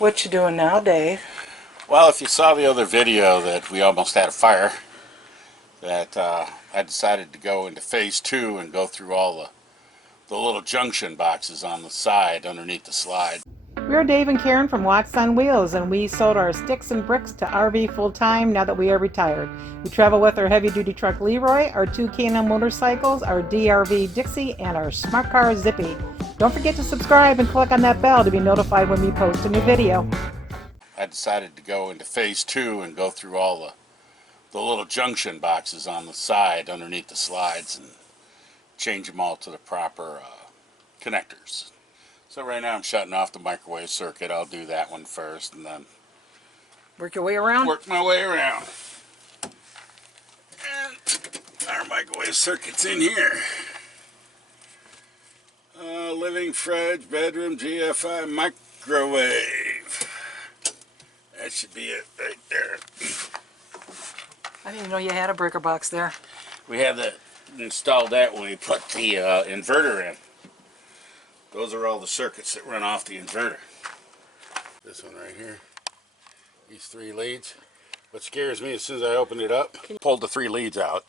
What you doing now, Dave? Well, if you saw the other video that we almost had a fire, that I decided to go into phase 2 and go through all the little junction boxes on the side underneath the slide. We're Dave and Karen from YIKES on Wheels, and we sold our sticks and bricks to RV full-time now that we are retired. We travel with our heavy-duty truck Leroy, our 2 K&N motorcycles, our 𝗍𝗟𝗡𝗍𝗑𝗍, and our smart car Zippy. Don't forget to subscribe and click on that bell to be notified when we post a new video. I decided to go into phase 2 and go through all the little junction boxes on the side underneath the slides and change them all to the proper connectors. So right now I'm shutting off the microwave circuit. I'll do that one first and then Work your way around? Work my way around. And our microwave circuit's in here. Living, fridge, bedroom, GFI, microwave. That should be it right there. I didn't even know you had a breaker box there. We had to install that when we put the inverter in. Those are all the circuits that run off the inverter. This one right here. These 3 leads. What scares me, as soon as I opened it up, pulled the 3 leads out.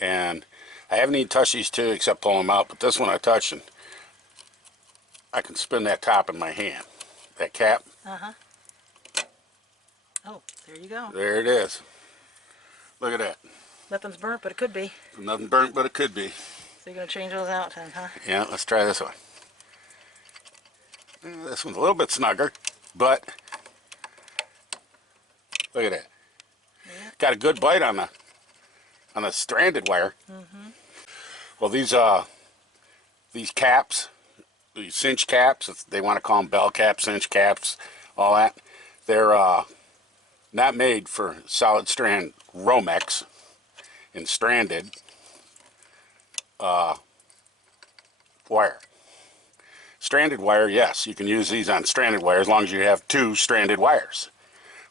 And I haven't even touched these 2 except pull them out. But this one I touched and I can spin that top in my hand. That cap. Uh-huh. Oh, there you go. There it is. Look at that. Nothing's burnt, but it could be. Nothing burnt, but it could be. So you're going to change those out then, huh? Yeah, let's try this one. This one's a little bit snugger, but look at that. Yeah. Got a good bite on the stranded wire. Mm-hmm. Well, these caps, these cinch caps, if they want to call them bell caps, cinch caps, all that, they're not made for solid strand Romex and stranded wire. Stranded wire, yes, you can use these on stranded wire as long as you have 2 stranded wires.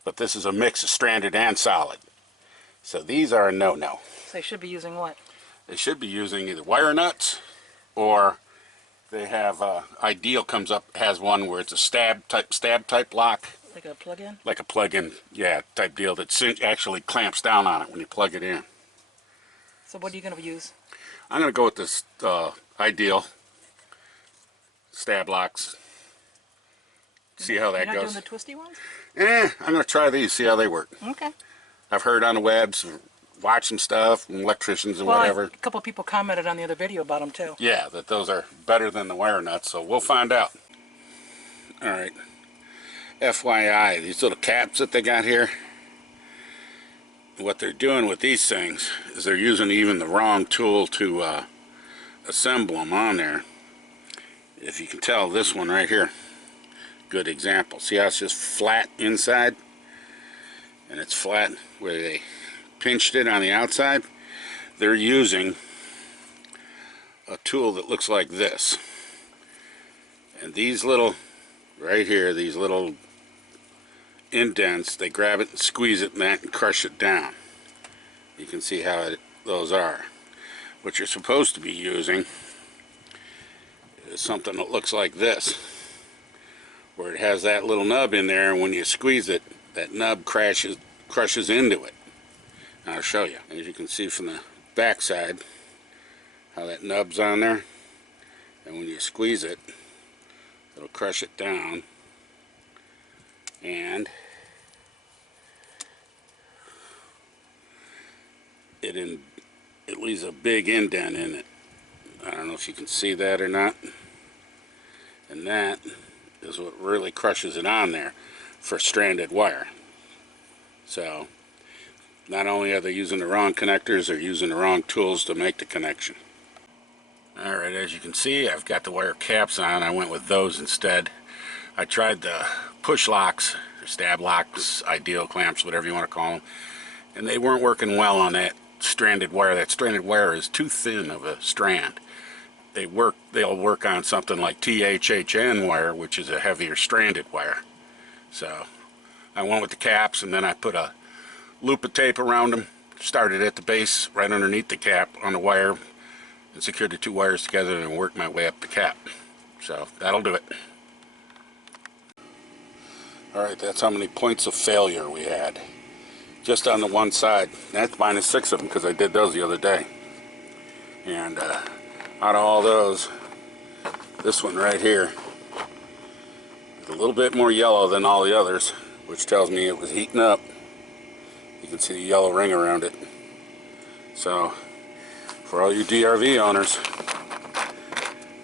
But this is a mix of stranded and solid. So these are a no-no. So they should be using what? They should be using either wire nuts, or they have Ideal has one where it's a stab type lock. Like a plug-in? Like a plug-in, yeah, type deal that actually clamps down on it when you plug it in. So what are you going to use? I'm going to go with this Ideal stab locks. See how that goes. You're not doing the twisty ones? I'm going to try these, see how they work. Okay. I've heard on the webs, watched some stuff, from electricians and whatever. A couple of people commented on the other video about them too. Yeah, that those are better than the wire nuts, so we'll find out. Alright. FYI, these little caps that they got here, what they're doing with these things is they're using even the wrong tool to assemble them on there. If you can tell, this one right here, good example. See how it's just flat inside? And it's flat where they pinched it on the outside. They're using a tool that looks like this. And these little, right here, these little indents, they grab it and squeeze it and crush it down. You can see how those are. What you're supposed to be using is something that looks like this, where it has that little nub in there, and when you squeeze it, that nub crushes into it. Now I'll show you. As you can see from the back side, how that nub's on there, and when you squeeze it, it'll crush it down, and it leaves a big indent in it. I don't know if you can see that or not. And that is what really crushes it on there for stranded wire. So not only are they using the wrong connectors, they're using the wrong tools to make the connection. Alright, as you can see, I've got the wire caps on. I went with those instead. I tried the push locks, or stab locks, Ideal clamps, whatever you want to call them, and they weren't working well on that stranded wire. That stranded wire is too thin of a strand. They'll work on something like THHN wire, which is a heavier stranded wire. So I went with the caps, and then I put a loop of tape around them, started at the base right underneath the cap on the wire, and secured the 2 wires together and worked my way up the cap. So that'll do it. Alright, that's how many points of failure we had. Just on the one side. That's minus 6 of them because I did those the other day. And out of all those, this one right here is a little bit more yellow than all the others, which tells me it was heating up. You can see the yellow ring around it. So, for all you DRV owners,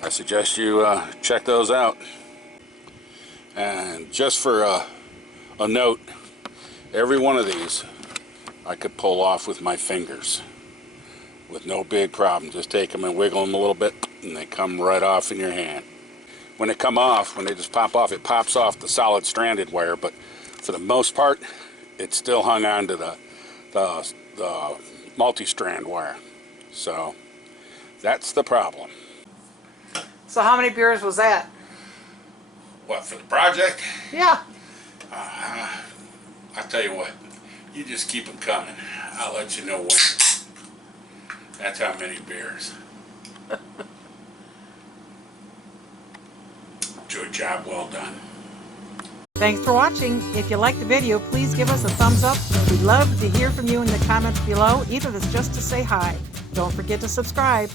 I suggest you check those out. And just for a note, every one of these I could pull off with my fingers with no big problem. Just take them and wiggle them a little bit and they come right off in your hand. When they come off, when they just pop off, it pops off the solid stranded wire, but for the most part it's still hung on to the multi-strand wire. So that's the problem. So how many beers was that? What, for the project? Yeah. I'll tell you what, you just keep them coming. I'll let you know when. That's how many beers. Good job, well done. Thanks for watching. If you liked the video, please give us a thumbs up. We'd love to hear from you in the comments below, even if it's just to say hi. Don't forget to subscribe.